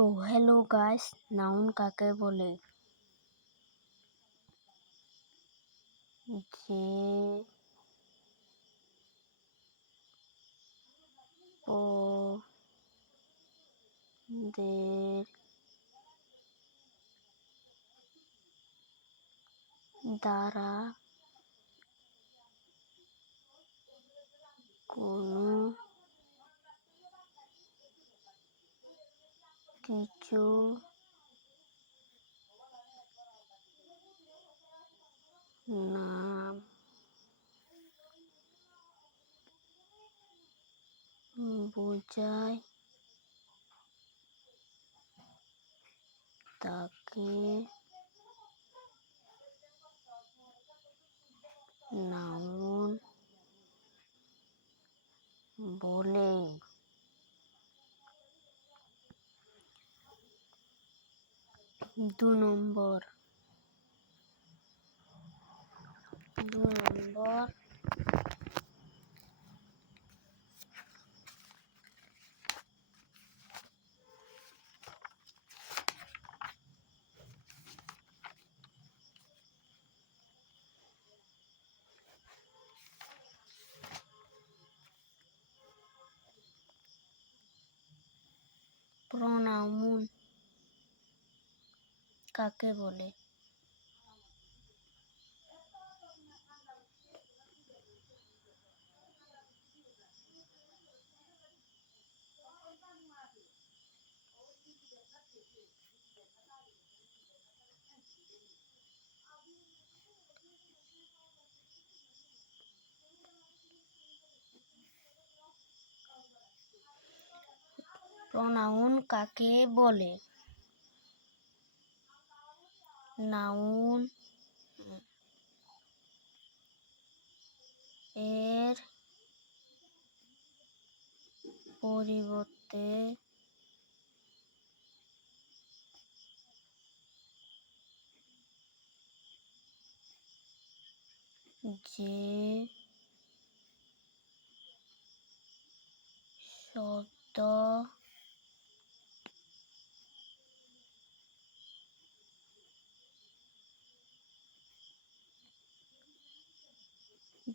তো hello guys, noun কাকে বলে? যে পদের দ্বারা কোনো কিছু নাম বোঝায় তাকে নাউন বলে। 2 নম্বর প্রোনাউন কাকে বলে? প্রোনাউন কাকে বলে? নাউন এর পরিবর্তে যে শব্দ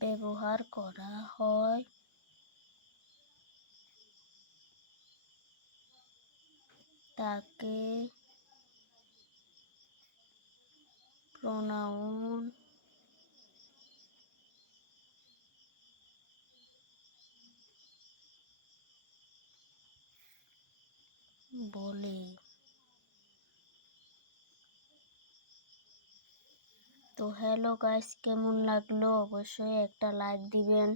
ব্যবহার করা হয় তাকে প্রোনাউন বলে। তো হ্যালো গাইস, কেমন লাগলো? অবশ্যই একটা লাইক দিবেন।